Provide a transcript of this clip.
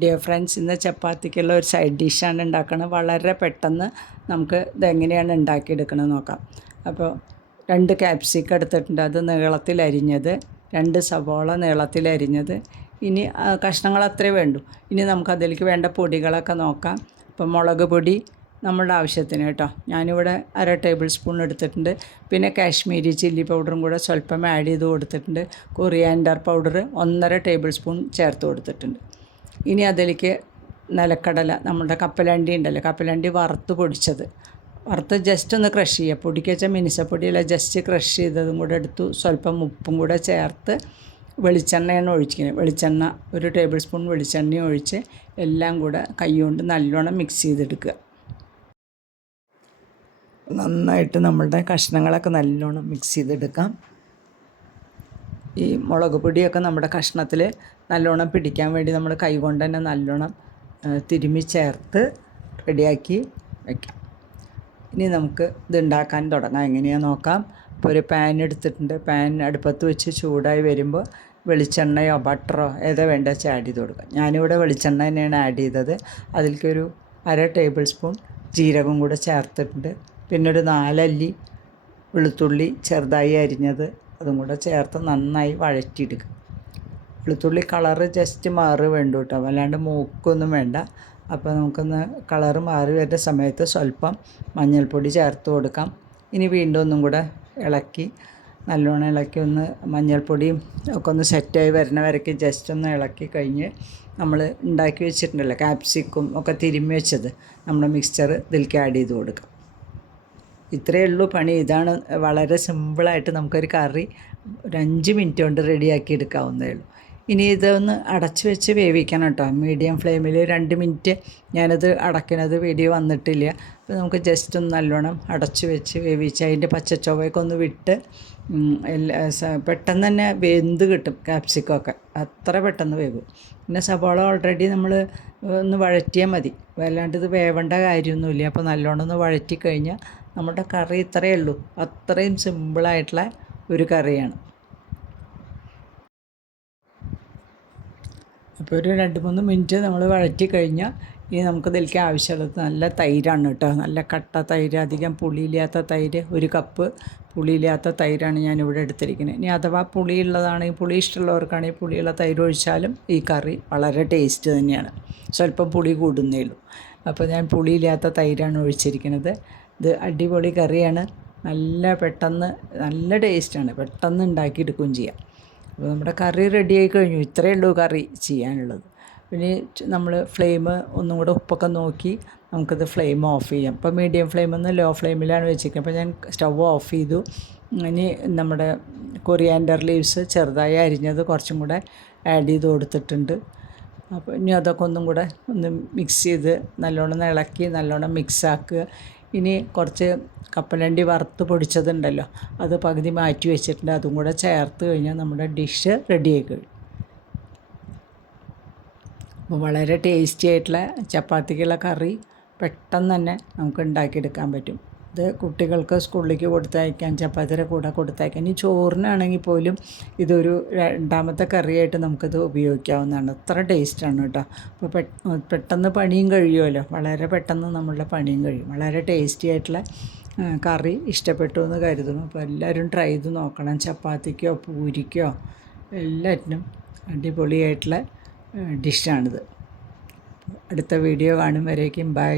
Dear friends, ഇന്ന് ചപ്പാത്തിക്കുള്ള ഒരു side ഡിഷാണ് ഉണ്ടാക്കുന്നത്. വളരെ പെട്ടെന്ന് നമുക്ക് ഇതെങ്ങനെയാണ് ഉണ്ടാക്കിയെടുക്കണമെന്ന് നോക്കാം. അപ്പോൾ 2 ക്യാപ്സിക്കം എടുത്തിട്ടുണ്ട്, അത് നീളത്തിലരിഞ്ഞത്, 2 സവോള നീളത്തിലരിഞ്ഞത്. ഇനി കഷ്ണങ്ങൾ അത്രേ വേണ്ടൂ. ഇനി നമുക്കതിലേക്ക് വേണ്ട പൊടികളൊക്കെ നോക്കാം. ഇപ്പോൾ മുളക് പൊടി നമ്മളുടെ ആവശ്യത്തിന് കേട്ടോ. ഞാനിവിടെ 1/2 ടേബിൾ സ്പൂൺ എടുത്തിട്ടുണ്ട്. പിന്നെ കാശ്മീരി ചില്ലി പൗഡറും കൂടെ സ്വല്പം ആഡ് ചെയ്ത് കൊടുത്തിട്ടുണ്ട്. കൊറിയാൻഡർ പൗഡർ 1.5 ടേബിൾ സ്പൂൺ ചേർത്ത് കൊടുത്തിട്ടുണ്ട്. ഇനി അതിലേക്ക് നിലക്കടല, നമ്മുടെ കപ്പലണ്ടി ഉണ്ടല്ലോ, കപ്പലണ്ടി വറുത്ത് പൊടിച്ചത്, വറുത്ത് ജസ്റ്റ് ഒന്ന് ക്രഷ് ചെയ്യുക. പൊടിക്ക് വെച്ചാൽ മിനിസപ്പൊടിയല്ല, ജസ്റ്റ് ക്രഷ് ചെയ്തതും കൂടെ എടുത്തു. സ്വല്പം ഉപ്പും കൂടെ ചേർത്ത് വെളിച്ചെണ്ണയാണ് ഒഴിക്കുന്നത്. വെളിച്ചെണ്ണ 1 ടേബിൾ സ്പൂൺ വെളിച്ചെണ്ണയും ഒഴിച്ച് എല്ലാം കൂടെ കൈകൊണ്ട് നല്ലോണം മിക്സ് ചെയ്തെടുക്കുക. നന്നായിട്ട് നമ്മളുടെ കഷ്ണങ്ങളൊക്കെ നല്ലോണം മിക്സ് ചെയ്തെടുക്കാം. ഈ മുളക് പൊടിയൊക്കെ നമ്മുടെ കഷ്ണത്തിൽ നല്ലോണം പിടിക്കാൻ വേണ്ടി നമ്മൾ കൈകൊണ്ട് തന്നെ നല്ലോണം തിരുമ്മി ചേർത്ത് റെഡിയാക്കി വയ്ക്കാം. ഇനി നമുക്ക് ഇതുണ്ടാക്കാൻ തുടങ്ങാം. എങ്ങനെയാണെന്ന് നോക്കാം. ഇപ്പോൾ ഒരു പാൻ എടുത്തിട്ടുണ്ട്. പാൻ അടുപ്പത്ത് വെച്ച് ചൂടായി വരുമ്പോൾ വെളിച്ചെണ്ണയോ ബട്ടറോ ഏതോ വേണ്ട വെച്ചാൽ ആഡ് ചെയ്ത് കൊടുക്കാം. ഞാനിവിടെ വെളിച്ചെണ്ണ തന്നെയാണ് ആഡ് ചെയ്തത്. അതിലേക്കൊരു 1/2 ടേബിൾ സ്പൂൺ ജീരകം കൂടെ ചേർത്തിട്ടുണ്ട്. പിന്നെ ഒരു 4 അല്ലി വെളുത്തുള്ളി ചെറുതായി അരിഞ്ഞത് അതും കൂടെ ചേർത്ത് നന്നായി വഴറ്റിയെടുക്കുക. വെളുത്തുള്ളി കളറ് ജസ്റ്റ് മാറി വേണ്ടു കേട്ടോ, അല്ലാണ്ട് മൂക്കൊന്നും വേണ്ട. അപ്പോൾ നമുക്കൊന്ന് കളറ് മാറി വരുന്ന സമയത്ത് സ്വല്പം മഞ്ഞൾപ്പൊടി ചേർത്ത് കൊടുക്കാം. ഇനി വീണ്ടും ഒന്നും കൂടെ ഇളക്കി നല്ലോണം ഇളക്കി ഒന്ന് മഞ്ഞൾപ്പൊടിയും ഒക്കെ ഒന്ന് സെറ്റായി വരുന്ന വരയ്ക്ക് ജസ്റ്റ് ഒന്ന് ഇളക്കി കഴിഞ്ഞ് നമ്മൾ ഉണ്ടാക്കി വെച്ചിട്ടുണ്ടല്ലോ ക്യാപ്സിക്കും ഒക്കെ തിരുമ്മി വെച്ചത് നമ്മുടെ മിക്സ്ചർ ഇതിലേക്ക് ആഡ് ചെയ്ത് കൊടുക്കാം. ഇത്രയേ ഉള്ളൂ പണി. ഇതാണ് വളരെ സിമ്പിളായിട്ട് നമുക്കൊരു കറി ഒരു 5 മിനിറ്റ് കൊണ്ട് റെഡിയാക്കി എടുക്കാവുന്നതേ ഉള്ളൂ. ഇനി ഇതൊന്ന് അടച്ച് വെച്ച് വേവിക്കണം കേട്ടോ. മീഡിയം ഫ്ലെയിമിൽ 2 മിനിറ്റ് ഞാനത് അടയ്ക്കുന്നത് വീഡിയോ വന്നിട്ടില്ല. അപ്പോൾ നമുക്ക് ജസ്റ്റ് ഒന്ന് നല്ലോണം അടച്ച് വെച്ച് വേവിച്ച് അതിൻ്റെ പച്ചച്ചൊവ്വയൊക്കെ ഒന്ന് വിട്ട് പെട്ടെന്ന് തന്നെ വെന്ത് കിട്ടും. ക്യാപ്സിക്കമൊക്കെ അത്ര പെട്ടെന്ന് വേവും. പിന്നെ സവാള ഓൾറെഡി നമ്മൾ ഒന്ന് വഴറ്റിയാൽ മതി, വല്ലാണ്ട് ഇത് വേവേണ്ട കാര്യമൊന്നുമില്ല. അപ്പോൾ നല്ലോണം ഒന്ന് വഴറ്റി കഴിഞ്ഞാൽ നമ്മുടെ കറി ഇത്രയേ ഉള്ളൂ. അത്രയും സിമ്പിളായിട്ടുള്ള ഒരു കറിയാണ്. അപ്പോൾ ഒരു 2-3 മിനിറ്റ് നമ്മൾ വഴറ്റി കഴിഞ്ഞാൽ ഇനി നമുക്ക് ഇതിലേക്ക് ആവശ്യമുള്ളത് നല്ല തൈരാണ് കേട്ടോ. നല്ല കട്ട തൈര്, അധികം പുളിയില്ലാത്ത തൈര്, 1 കപ്പ് പുളിയില്ലാത്ത തൈരാണ് ഞാനിവിടെ എടുത്തിരിക്കുന്നത്. ഇനി അഥവാ പുളിയുള്ളതാണെങ്കിൽ, പുളി ഇഷ്ടമുള്ളവർക്കാണെങ്കിൽ പുളിയുള്ള തൈര് ഒഴിച്ചാലും ഈ കറി വളരെ ടേസ്റ്റ് തന്നെയാണ്. സ്വല്പം പുളി കൂടുന്നേ ഉള്ളൂ. അപ്പോൾ ഞാൻ പുളിയില്ലാത്ത തൈരാണ് ഒഴിച്ചിരിക്കുന്നത്. ഇത് അടിപൊളി കറിയാണ്. നല്ല ടേസ്റ്റാണ്. പെട്ടെന്ന് ഉണ്ടാക്കിയെടുക്കുകയും ചെയ്യാം. അപ്പോൾ നമ്മുടെ കറി റെഡിയായി കഴിഞ്ഞു. ഇത്രയേ ഉള്ളൂ കറി ചെയ്യാനുള്ളത്. പിന്നെ നമ്മൾ ഫ്ലെയിം ഒന്നും കൂടെ ഉപ്പൊക്കെ നോക്കി നമുക്കിത് ഫ്ലെയിം ഓഫ് ചെയ്യാം. ഇപ്പോൾ മീഡിയം ഫ്ലെയിമിൽ നിന്ന് ലോ ഫ്ലെയിമിലാണ് വെച്ചിരിക്കുന്നത്. അപ്പോൾ ഞാൻ സ്റ്റവ് ഓഫ് ചെയ്തു. ഇനി നമ്മുടെ കൊറിയാൻഡർ ലീവ്സ് ചെറുതായി അരിഞ്ഞത് കുറച്ചും കൂടെ ആഡ് ചെയ്ത് കൊടുത്തിട്ടുണ്ട്. അപ്പോൾ ഇനി അതൊക്കെ ഒന്നും കൂടെ ഒന്ന് മിക്സ് ചെയ്ത് നല്ലോണം ഇളക്കി നല്ലോണം മിക്സാക്കുക. ഇനി കുറച്ച് കപ്പലണ്ടി വറുത്ത് പൊടിച്ചതുണ്ടല്ലോ, അത് പകുതി മാറ്റി വെച്ചിട്ടുണ്ട്. അതും കൂടെ ചേർത്ത് കഴിഞ്ഞാൽ നമ്മുടെ ഡിഷ് റെഡിയായി കഴിയും. അപ്പോൾ വളരെ ടേസ്റ്റി ആയിട്ടുള്ള ചപ്പാത്തിക്കുള്ള കറി പെട്ടെന്ന് തന്നെ നമുക്ക് ഉണ്ടാക്കിയെടുക്കാൻ പറ്റും. ഇത് കുട്ടികൾക്ക് സ്കൂളിലേക്ക് കൊടുത്തയക്കാൻ, ചപ്പാത്തിയുടെ കൂടെ കൊടുത്തയക്കാൻ, ഇനി ചോറിനാണെങ്കിൽ പോലും ഇതൊരു 2ാമത്തെ കറിയായിട്ട് നമുക്കിത് ഉപയോഗിക്കാവുന്നതാണ്. അത്ര ടേസ്റ്റാണ് കേട്ടോ. അപ്പോൾ പെട്ടെന്ന് പണിയും കഴിയുമല്ലോ, വളരെ പെട്ടെന്ന് നമ്മളുടെ പണിയും കഴിയും. വളരെ ടേസ്റ്റി ആയിട്ടുള്ള കറി ഇഷ്ടപ്പെട്ടു എന്ന് കരുതുന്നു. അപ്പോൾ എല്ലാവരും ട്രൈ ചെയ്ത് നോക്കണം. ചപ്പാത്തിക്കോ പൂരിക്കോ എല്ലാറ്റിനും അടിപൊളിയായിട്ടുള്ള ഡിഷാണിത്. അടുത്ത വീഡിയോ കാണും വരേക്കും ബൈ.